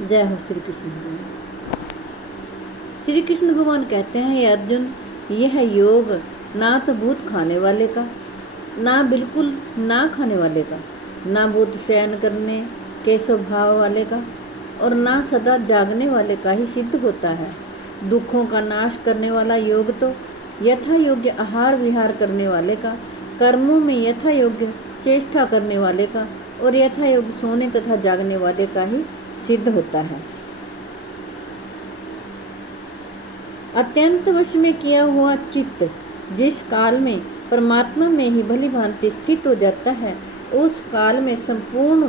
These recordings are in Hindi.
जय हो श्री कृष्ण भगवान। श्री कृष्ण भगवान कहते हैं, हे अर्जुन, यह योग ना तो भूत खाने वाले का, ना बिल्कुल ना खाने वाले का, ना भूत शयन करने के स्वभाव वाले का, और ना सदा जागने वाले का ही सिद्ध होता है। दुखों का नाश करने वाला योग तो यथा योग्य आहार विहार करने वाले का, कर्मों में यथा योग्य चेष्टा करने वाले का, और यथा योग्य सोने तथा जागने वाले का ही सिद्ध होता है। अत्यंत वश में किया हुआ चित्त जिस काल में परमात्मा में ही भली भांति स्थित हो जाता है, उस काल में संपूर्ण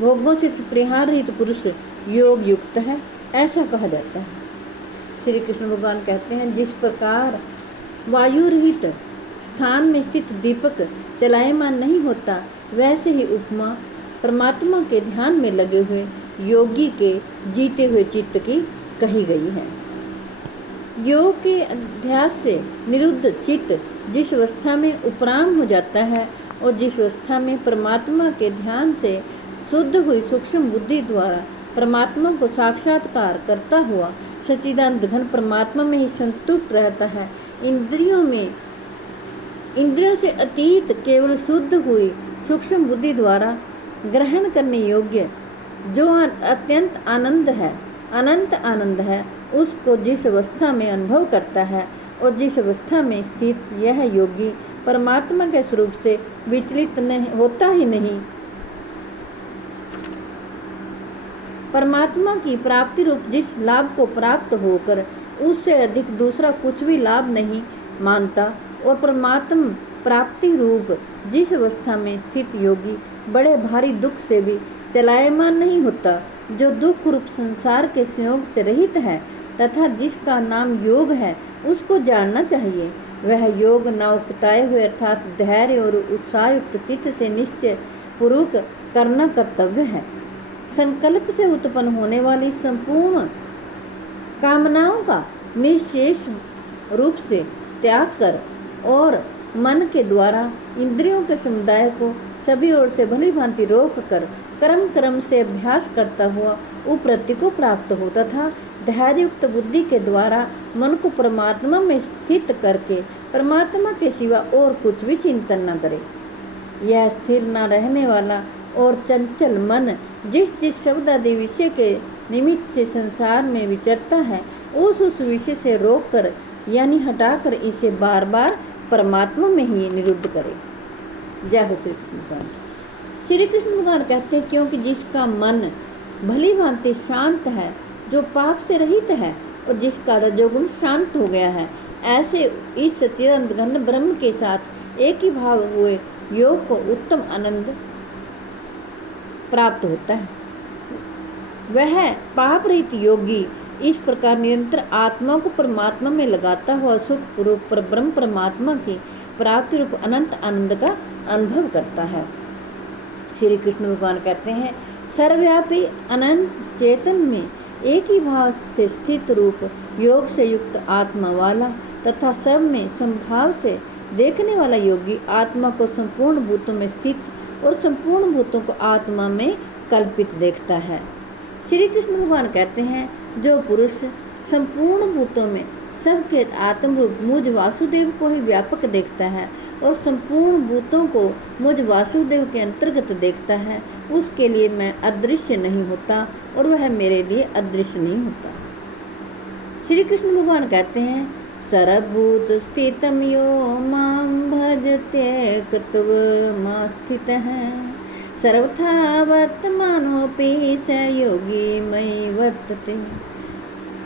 भोगों से स्पृहा रहित पुरुष योग युक्त है, ऐसा कहा जाता है। श्री कृष्ण भगवान कहते हैं, जिस प्रकार वायु रहित स्थान में स्थित दीपक चलायमान नहीं होता, वैसे ही उपमा परमात्मा के ध्यान में लगे हुए योगी के जीते हुए चित्त की कही गई है। योग के अभ्यास से निरुद्ध चित्त जिस अवस्था में उपराम हो जाता है, और जिस अवस्था में परमात्मा के ध्यान से शुद्ध हुई सूक्ष्म बुद्धि द्वारा परमात्मा को साक्षात्कार करता हुआ सच्चिदानंद घन परमात्मा में ही संतुष्ट रहता है, इंद्रियों से अतीत केवल शुद्ध हुई सूक्ष्म बुद्धि द्वारा ग्रहण करने योग्य जो अत्यंत अनंत आनंद है, उसको जिस अवस्था में अनुभव करता है, और जिस अवस्था में स्थित यह योगी परमात्मा के स्वरूप से विचलित नहीं होता ही नहीं, परमात्मा की प्राप्ति रूप जिस लाभ को प्राप्त होकर उससे अधिक दूसरा कुछ भी लाभ नहीं मानता, और परमात्मा प्राप्ति रूप जिस अवस्था में स्थित योगी बड़े भारी दुख से भी चलायमान नहीं होता, जो दुख रूप संसार के संयोग से रहित है तथा जिसका नाम योग है, उसको जानना चाहिए। वह योग न उपताए हुए अर्थात धैर्य और उत्साहयुक्त चित्त से निश्चय पूर्वक करना कर्तव्य है। संकल्प से उत्पन्न होने वाली संपूर्ण कामनाओं का निशेष रूप से त्याग कर और मन के द्वारा इंद्रियों के समुदाय को सभी ओर से भली भांति रोक कर क्रम से अभ्यास करता हुआ उपरति को प्राप्त हो, तथा धैर्ययुक्त बुद्धि के द्वारा मन को परमात्मा में स्थित करके परमात्मा के सिवा और कुछ भी चिंतन न करे। यह स्थिर न रहने वाला और चंचल मन जिस शब्द आदि विषय के निमित्त से संसार में विचरता है, उस विषय से रोक कर यानी हटाकर इसे बार बार परमात्मा में ही निरुद्ध करे। जय हो श्री कृष्ण भगवान। श्री कृष्ण भगवान कहते हैं, क्योंकि जिसका मन भली भांति शांत है, जो पाप से रहित है, और जिसका रजोगुण शांत हो गया है, ऐसे इस सच्चिदानंद घन ब्रह्म के साथ एक ही भाव हुए योग को उत्तम आनंद प्राप्त होता है। वह पाप रहित योगी इस प्रकार निरंतर आत्मा को परमात्मा में लगाता हुआ सुख रूप पर ब्रह्म परमात्मा की प्राप्ति रूप अनंत आनंद का अनुभव करता है। श्री कृष्ण भगवान कहते हैं, सर्वव्यापी अनंत चेतन में एक ही भाव से स्थित रूप योग से युक्त आत्मा वाला तथा सब में संभाव से देखने वाला योगी आत्मा को संपूर्ण भूतों में स्थित और संपूर्ण भूतों को आत्मा में कल्पित देखता है। श्री कृष्ण भगवान कहते हैं, जो पुरुष संपूर्ण भूतों में सबके आत्मरूप मुझ वासुदेव को ही व्यापक देखता है और संपूर्ण भूतों को मुझ वासुदेव के अंतर्गत देखता है, उसके लिए मैं अदृश्य नहीं होता और वह मेरे लिए अदृश्य नहीं होता। श्री कृष्ण भगवान कहते हैं, सर्वभूत स्थितम यो माम भजते कृतवमास्थित है, सर्वथा वर्तमानोपि स योगी मयि वर्तते।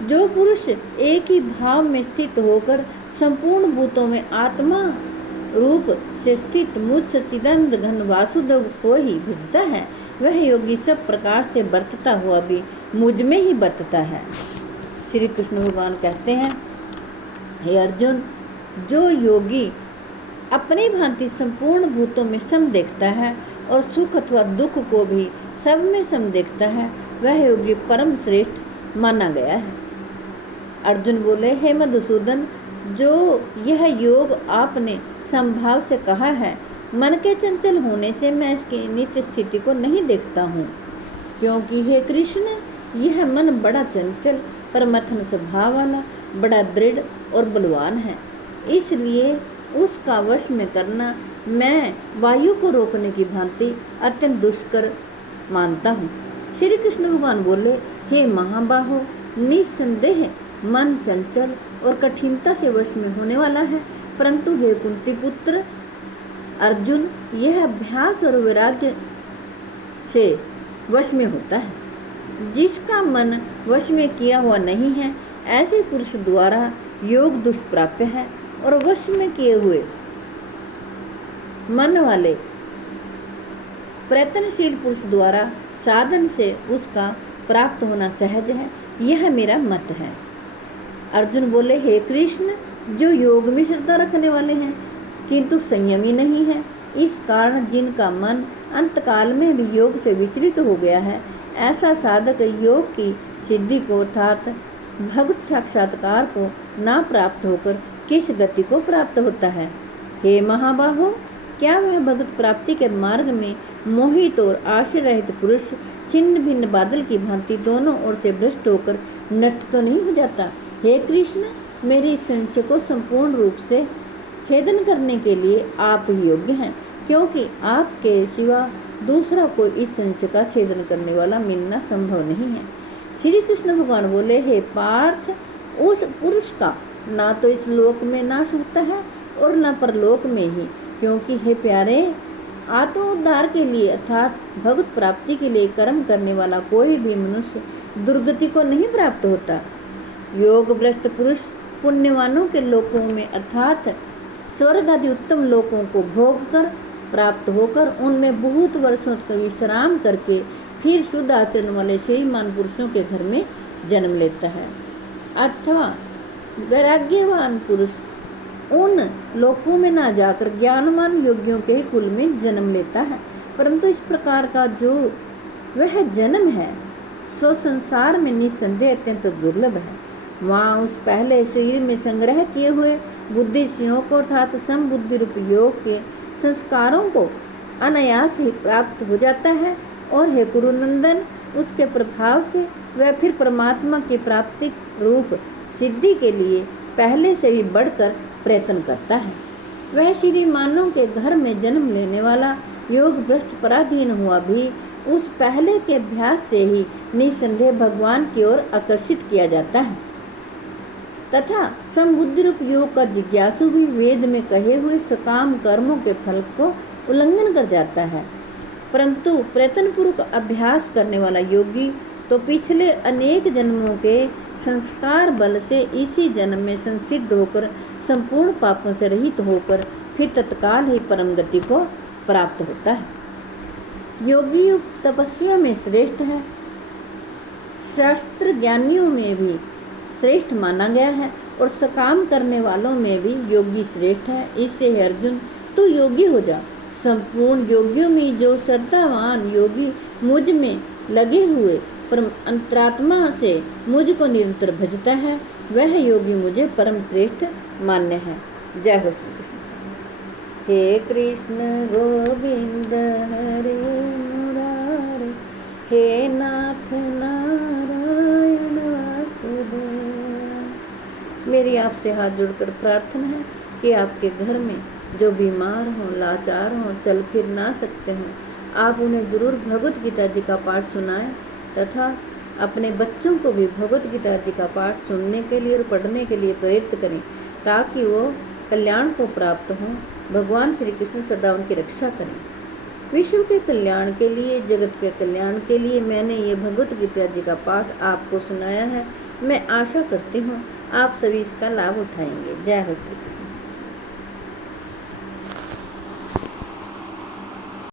जो पुरुष एक ही भाव में स्थित होकर संपूर्ण भूतों में आत्मा रूप से स्थित मुझ सच्चिदानंद घन वासुदेव को ही भजता है, वह योगी सब प्रकार से बरतता हुआ भी मुझ में ही बरतता है। श्री कृष्ण भगवान कहते हैं, हे अर्जुन, जो योगी अपनी भांति संपूर्ण भूतों में सम देखता है और सुख अथवा दुख को भी सब में सम देखता है, वह योगी परम श्रेष्ठ माना गया है। अर्जुन बोले, हे मधुसूदन, जो यह योग आपने संभाव से कहा है, मन के चंचल होने से मैं इसकी नित्य स्थिति को नहीं देखता हूँ। क्योंकि हे कृष्ण, यह मन बड़ा चंचल पर मथन स्वभाव वाला, बड़ा दृढ़ और बलवान है। इसलिए उसका वश में करना मैं वायु को रोकने की भांति अत्यंत दुष्कर मानता हूँ। श्री कृष्ण भगवान बोले, हे महाबाहो, निस्संदेह मन चंचल और कठिनता से वश में होने वाला है, परंतु हे कुंती पुत्र अर्जुन, यह अभ्यास और वैराग्य से वश में होता है। जिसका मन वश में किया हुआ नहीं है, ऐसे पुरुष द्वारा योग दुष्प्राप्य है, और वश में किए हुए मन वाले प्रयत्नशील पुरुष द्वारा साधन से उसका प्राप्त होना सहज है। यह मेरा मत है। अर्जुन बोले, हे कृष्ण, जो योग में श्रद्धा रखने वाले हैं किंतु संयमी नहीं है, इस कारण जिनका मन अंतकाल में भी योग से विचलित हो गया है, ऐसा साधक योग की सिद्धि को अर्थात भगवत साक्षात्कार को ना प्राप्त होकर किस गति को प्राप्त होता है। हे महाबाहो, क्या वह भगवत प्राप्ति के मार्ग में मोहित और आश्रय रहित पुरुष छिन्न भिन्न बादल की भांति दोनों ओर से भ्रष्ट होकर नष्ट तो नहीं हो जाता। हे कृष्ण, मेरी इस संशय को संपूर्ण रूप से छेदन करने के लिए आप ही योग्य हैं, क्योंकि आपके सिवा दूसरा कोई इस संशय का छेदन करने वाला मिलना संभव नहीं है। श्री कृष्ण भगवान बोले, हे पार्थ, उस पुरुष का ना तो इस लोक में नाश होता है और न परलोक में ही, क्योंकि हे प्यारे, आत्मोद्धार के लिए अर्थात भगवत प्राप्ति के लिए कर्म करने वाला कोई भी मनुष्य दुर्गति को नहीं प्राप्त होता। योग भ्रष्ट पुरुष पुण्यवानों के लोकों में अर्थात स्वर्ग आदि उत्तम लोकों को भोग कर प्राप्त होकर उनमें बहुत वर्षों तक विश्राम करके फिर शुद्ध आचरण वाले श्रीमान पुरुषों के घर में जन्म लेता है। अथवा वैराग्यवान पुरुष उन लोकों में ना जाकर ज्ञानवान योगियों के ही कुल में जन्म लेता है, परंतु इस प्रकार का जो वह जन्म है सो संसार में निस्संदेह अत्यंत दुर्लभ है। वहाँ उस पहले शरीर में संग्रह किए हुए बुद्धि सिंहों को अर्थात समबुद्धि रूप योग के संस्कारों को अनायास ही प्राप्त हो जाता है, और हे कुरुनंदन, उसके प्रभाव से वह फिर परमात्मा की प्राप्ति रूप सिद्धि के लिए पहले से भी बढ़कर प्रयत्न करता है। वह श्रीमानों के घर में जन्म लेने वाला योग भ्रष्ट पराधीन हुआ भी उस पहले के अभ्यास से ही निसंदेह भगवान की ओर आकर्षित किया जाता है, तथा समबुद्धि रूप योग का जिज्ञासु भी वेद में कहे हुए सकाम कर्मों के फल को उल्लंघन कर जाता है। परंतु प्रयत्नपूर्वक अभ्यास करने वाला योगी तो पिछले अनेक जन्मों के संस्कार बल से इसी जन्म में संसिद्ध होकर संपूर्ण पापों से रहित होकर फिर तत्काल ही परम गति को प्राप्त होता है। योगी तपस्वियों में श्रेष्ठ है, शास्त्र ज्ञानियों में भी श्रेष्ठ माना गया है, और सकाम करने वालों में भी योगी श्रेष्ठ है। इससे है अर्जुन, तू योगी हो जा। संपूर्ण योगियों में जो श्रद्धावान योगी मुझ में लगे हुए परम अंतरात्मा से मुझको निरंतर भजता है, वह योगी मुझे परम श्रेष्ठ मान्य है। जय हो श्री कृष्ण। हे कृष्ण गोविंद हरे मुरारे, हे नाथ नारायण वासुदेव। मेरी आपसे हाथ जोड़कर प्रार्थना है कि आपके घर में जो बीमार हों, लाचार हों, चल फिर ना सकते हों, आप उन्हें जरूर भगवत गीता जी का पाठ सुनाएं, तथा अपने बच्चों को भी भगवत गीता जी का पाठ सुनने के लिए और पढ़ने के लिए प्रेरित करें, ताकि वो कल्याण को प्राप्त हों। भगवान श्री कृष्ण सदा उनकी रक्षा करें। विश्व के कल्याण के लिए, जगत के कल्याण के लिए मैंने ये भगवत गीता जी का पाठ आपको सुनाया है। मैं आशा करती हूँ आप सभी इसका लाभ उठाएंगे। जय हो श्री कृष्ण।